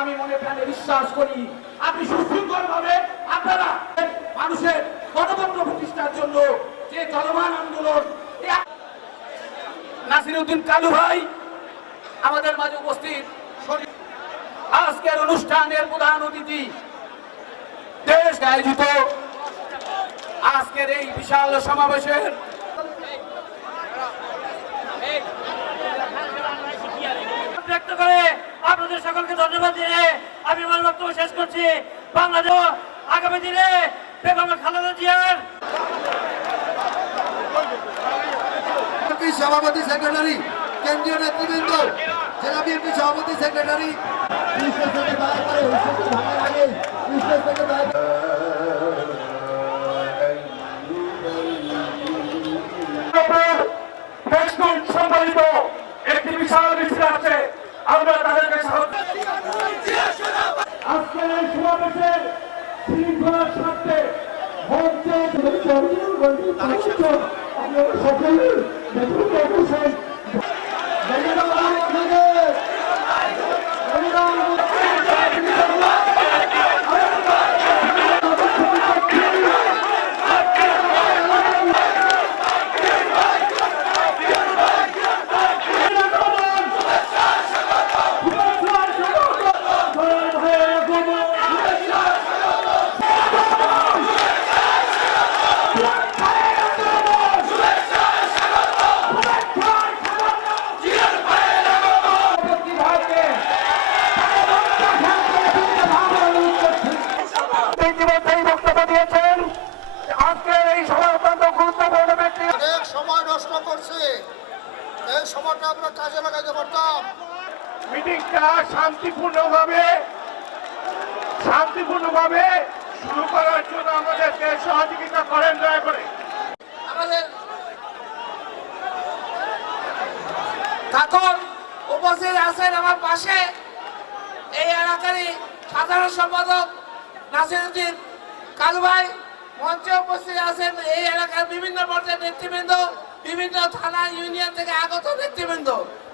আমি মনে প্রাণে বিশ্বাস করি আপনি সুশৃঙ্খল ভাবে আপনারা মানুষের গণতন্ত্র প্রতিষ্ঠার জন্য যে চলমান আন্দোলন এই আ- নাসিরউদ্দিন কালু ভাই আমাদের মাঝে উপস্থিত আজকের অনুষ্ঠানের প্রধান অতিথি দেশ আয়োজিত আজকের এই বিশাল সমাবেশের ব্যক্ত করে আপনাদের সকলকে ধন্যবাদ দিয়ে আমি আমার বক্তব্য শেষ করছি। বাংলাদেশ আগামী দিনে বেগম খালেদা জিয়ার সভাপতি সেক্রেটারি কেন্দ্রীয় নেতৃবৃন্দ জেলা বিএনপি সভাপতি সেক্রেটারি। ফেসবুক সম্বলিত একটি বিশাল মিছিল আছে আমরা তাদেরকে স্বাগত আজকের এই সমাবেশের শৃঙ্খলার স্বার্থে সকলের নেতৃত্ব অবশ্যই ইতিমধ্যেই বক্তব্য দিয়েছেন আজকের এই সভা অত্যন্ত গুরুত্বপূর্ণ ব্যক্তি অনেক সময় নষ্ট করছে এই সময়টা আমরা কাজে লাগাইতে পারতাম মিটিংটা শান্তিপূর্ণভাবে শান্তিপূর্ণভাবে শুরু করার জন্য আমাদেরকে সহযোগিতা করেন, দয়া করে। উপস্থিত আছেন আমার পাশে। এই এলাকারই সাধারণ সম্পাদক নাসিরুদ্দিন কালু ভাই মঞ্চে উপস্থিত আছেন। এই এলাকার বিভিন্ন পর্যায়ের নেতৃবৃন্দ, বিভিন্ন থানা, ইউনিয়ন থেকে আগত নেতৃবৃন্দ।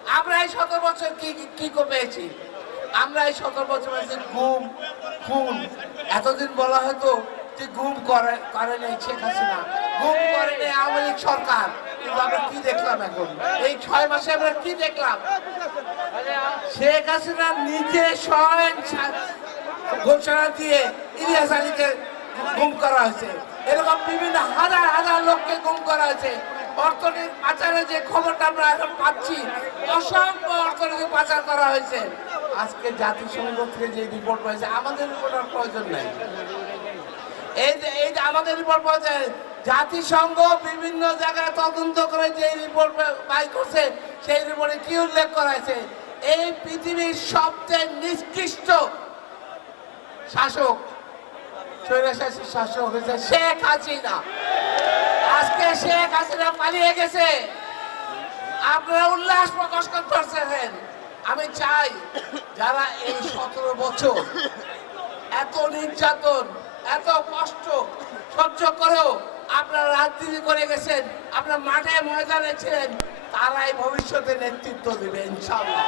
আমরা এই সতেরো বছর কি, কি- পেয়েছি আমরা এই সতেরো বছর পেয়েছি গুম, খুন, এতদিন বলা হতো যে গুম করে করে নেই শেখ হাসিনা। গুম করে নেই আওয়ামী লীগ সরকার। কিন্তু আমরা কি দেখলাম এখন? এই ছয় মাসে আমরা কি দেখলাম? শেখ হাসিনা নিজে স্বয়ং ঘোষণা দিয়ে ইলিয়াস আলীকে গুম করা হয়েছে। এরকম বিভিন্ন হাজার হাজার লোককে গুম করা হয়েছে। অর্থনৈতিক পাচারের যে খবরটা আমরা এখন পাচ্ছি, অসংখ্য অর্থনৈতিক পাচার করা হয়েছে। আজকে জাতিসংঘ থেকে যে রিপোর্ট পাইছে, আমাদের রিপোর্টের প্রয়োজন নেই। এই যে এই যে আমাদের রিপোর্ট পাওয়া জাতিসংঘ বিভিন্ন জায়গায় তদন্ত করে যে রিপোর্ট বাই করছে, সেই রিপোর্টে কি উল্লেখ করা হয়েছে? এই পৃথিবীর সবচেয়ে নিকৃষ্ট শাসক স্বৈরাশাসী শাসক হয়েছে শেখ হাসিনা। আজকে শেখ হাসিনা পালিয়ে গেছে। আপনারা উল্লাস প্রকাশ করতেছেন। আমি চাই যারা এই সতেরো বছর এত নির্যাতন, এত কষ্ট সহ্য করেও আপনারা রাজনীতি করে গেছেন, আপনার মাঠে ময়দানে ছিলেন, তারাই ভবিষ্যতে নেতৃত্ব দেবে ইনশাল্লাহ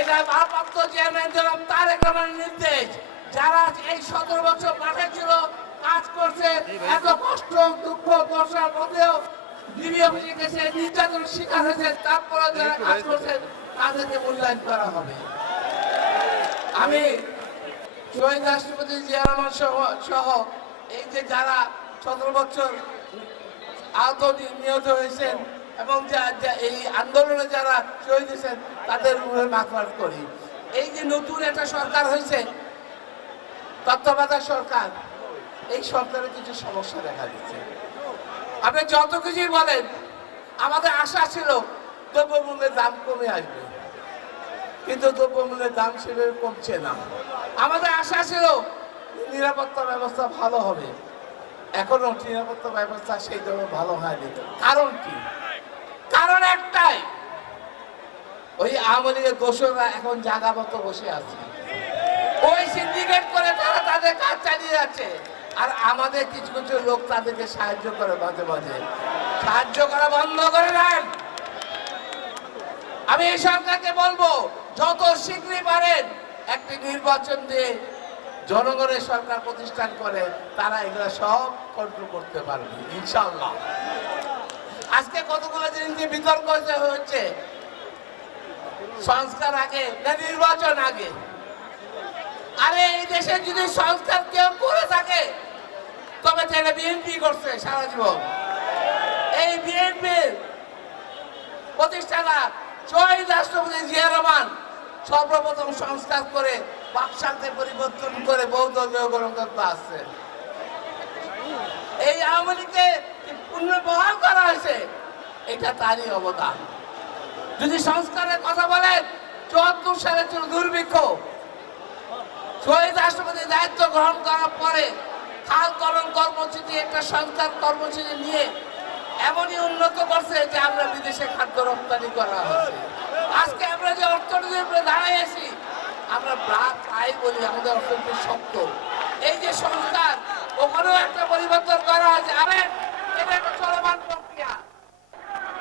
এটা ভারপ্রাপ্ত চেয়ারম্যান জনাব তারেক রহমানের নির্দেশ। যারা এই সতেরো বছর মাঠে ছিল করছে এত কষ্ট দুঃখ দশার মধ্যেও গেছে নির্যাতনের শিকার হয়েছে তারপরে যারা কাজ করছেন তাদেরকে মূল্যায়ন করা হবে। আমি শহীদ রাষ্ট্রপতি জিয়া রহমান সহ এই যে যারা সতেরো বছর আহত নিহত হয়েছেন এবং এই আন্দোলনে যারা শহীদ হয়েছেন তাদের উপরে মাফার করি। এই যে নতুন একটা সরকার হয়েছে তত্ত্বাবধায়ক সরকার এই সরকারের কিছু সমস্যা দেখা দিচ্ছে। আপনি যত কিছুই বলেন, আমাদের আশা ছিল দ্রব্যমূল্যের দাম কমে আসবে। কিন্তু দ্রব্যমূল্যের দাম সেভাবে কমছে না। আমাদের আশা ছিল নিরাপত্তা ব্যবস্থা ভালো হবে। এখনও নিরাপত্তা ব্যবস্থা সেই জন্য ভালো হয়নি। কারণ কি? কারণ একটাই, ওই আওয়ামী লীগের দোষরা এখন জায়গা মতো বসে আছে। ওই সিন্ডিকেট করে তারা তাদের কাজ চালিয়ে যাচ্ছে। আর আমাদের কিছু কিছু লোক তাদেরকে সাহায্য করে মাঝে মাঝে। সাহায্য করা বন্ধ করে দেন। আমি এই সরকারকে বলব, যত শীঘ্রই পারেন, একটি নির্বাচন দিয়ে জনগণের সরকার প্রতিষ্ঠান করে, তারা এগুলো সব কন্ট্রোল করতে পারবে ইনশাল্লাহ আজকে কতগুলো জিনিস নিয়ে বিতর্ক হচ্ছে সংস্কার আগে না নির্বাচন আগে? আরে, এই দেশে যদি সংস্কার কেউ করে থাকে তবে সেটা বিএনপি করছে সারা জীবন। এই বিএনপির প্রতিষ্ঠাতা শহীদ রাষ্ট্রপতি জিয়া রহমান সর্বপ্রথম সংস্কার করে বাকশালতে পরিবর্তন করে বহুদলীয় গণতন্ত্র আসছে এই আওয়ামী লীগকে পুনর্বহাল করা হয়েছে? এটা তারই অবদান। যদি সংস্কারের কথা বলেন, চুয়াত্তর সালে ছিল দুর্ভিক্ষ। শহীদ রাষ্ট্রপতি দায়িত্ব গ্রহণ করার পরে কর্মসূচি একটা সংস্কার কর্মসূচি নিয়ে এমনই উন্নত করছে যে আমরা বিদেশে খাদ্য রপ্তানি করা হচ্ছে। আজকে আমরা যে অর্থনীতির উপরে দাঁড়াইছি আমরা প্রা- প্রায় বলি, আমাদের অর্থনীতি শক্ত। এই যে সংস্কার, ওখানেও একটা পরিবর্তন করা হয়েছে আরে, এটা একটা চলমান প্রক্রিয়া।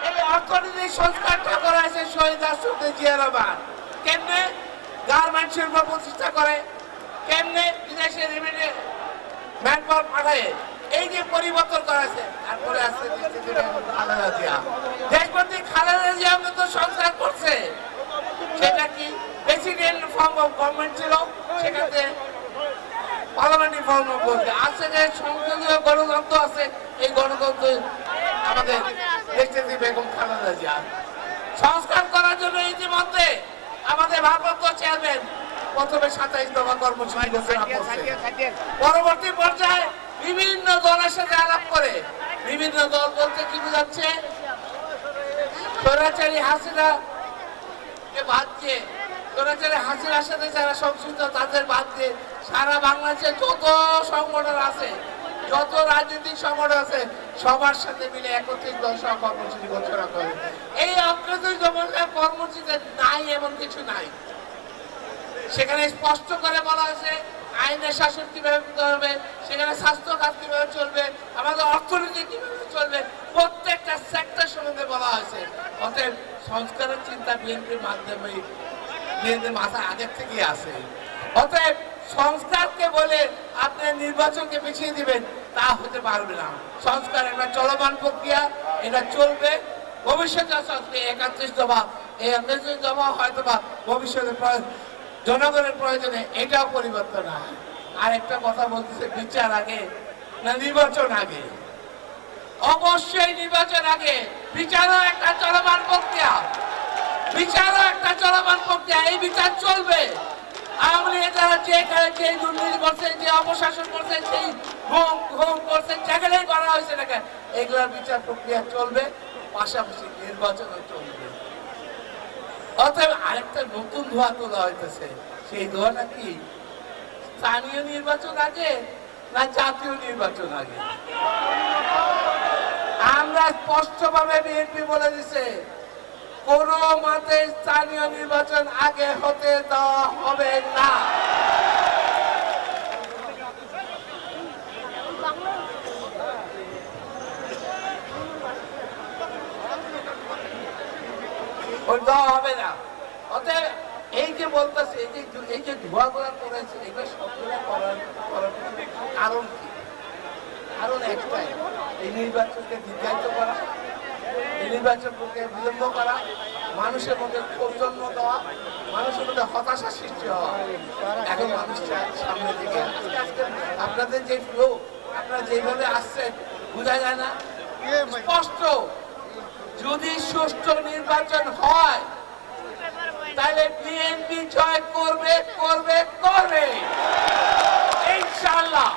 এই অর্থনৈতিক সংস্কারটা করা হয়েছে শহীদ রাষ্ট্রপতি জিয়া কেমনে? গার্মেন্ট শিল্প প্রতিষ্ঠা করে। কেমনে বিদেশে রেমিডে ম্যান পাঠায়? এই যে পরিবর্তন করা হয়েছে। তারপরে আসছে খালেদা জিয়া। খালেদা সংস্কার করছে। সেটা কি প্রেসিডেন্ট ফর্ম অফ গভর্নমেন্ট ছিল? সেটাতে পার্লামেন্টারি ফর্ম অফ আছে যে সংসদীয় গণতন্ত্র আছে এই গণতন্ত্র আমাদের দেশটি বেগম খালেদা জিয়া। সংস্কার করার জন্য ইতিমধ্যে আমাদের ভারপ্রাপ্ত চেয়ারম্যান প্রথমে সাতাইশ দফা কর্মসূচি ঘোষণা করছে। পরবর্তী পর্যায়ে বিভিন্ন দলের সাথে আলাপ করে। বিভিন্ন দল বলতে কি বোঝাচ্ছে? স্বৈরাচারী হাসিনা কে বাদ দিয়ে, স্বৈরাচারী হাসিনার সাথে যারা সংশ্লিষ্ট, তাদের বাদ দিয়ে সারা বাংলাদেশে যত সংগঠন আছে, যত রাজনৈতিক সংগঠন আছে, সবার সাথে মিলে একত্রিশ দশা কর্মসূচি ঘোষণা করে। এই দশা কর্মসূচিতে নাই এমন কিছু নাই। সেখানে স্পষ্ট করে বলা হয়েছে আইনের শাসন কীভাবে হবে, সেখানে স্বাস্থ্য খাত কীভাবে চলবে, আমাদের অর্থনীতি কীভাবে চলবে, প্রত্যেকটা সেক্টর সম্বন্ধে বলা হয়েছে। অতএব সংস্কারের চিন্তা বিএনপির মাধ্যমে বিএনপির মাথায় আগের থেকেই আছে। অতএব সংস্কারকে বলে আপনি নির্বাচনকে পিছিয়ে দিবেন, তা হতে পারবে না। সংস্কার একটা চলমান প্রক্রিয়া, এটা চলবে। ভবিষ্যতে আসলে একাত্রিশ দফা, এই একাত্রিশ দফা হয়তো বা ভবিষ্যতে জনগণের প্রয়োজনে এটাও পরিবর্তন হয়। আর একটা কথা বলতেছে, বিচার আগে না নির্বাচন আগে? অবশ্যই নির্বাচন আগে। বিচারও একটা চলমান প্রক্রিয়া। বিচারও একটা চলমান প্রক্রিয়া। এই বিচার চলবে। আওয়ামী যারা যে যে দুর্নীতি করছে, যে অপশাসন করছে, সেই ঘুম ঘুম করছে, যেখানেই করা হয়েছে এগুলোর বিচার প্রক্রিয়া চলবে। পাশাপাশি নির্বাচনও চলবে। অতএব আরেকটা নতুন ধোয়া তোলা হইতেছে। সেই ধোয়াটা কি? স্থানীয় নির্বাচন আগে না জাতীয় নির্বাচন আগে? আমরা স্পষ্টভাবে বিএনপি বলে দিছে, কোন মতে স্থানীয় নির্বাচন আগে হতে দেওয়া হবে না। ওই দেওয়া হবে না। অতএব এই যে বলতেছে এই যে এই যে ধোয়াগুলা করেছে এগুলো সবগুলো করার করার কারণ কি? কারণ একটাই এই নির্বাচনকে দীর্ঘায়িত করা এই নির্বাচন প্রক্রিয়া বিলম্ব করা মানুষের মধ্যে প্রজন্ম দেওয়া মানুষের মধ্যে হতাশা সৃষ্টি হওয়া। এখন মানুষ সামনে আজকে আপনাদের যে ফ্লো আপনারা যেভাবে আসছেন বোঝা যায় না। স্পষ্ট। যদি সুষ্ঠু নির্বাচন হয় তাহলে বিএনপি জয় করবে করবে করবে। ইনশাল্লাহ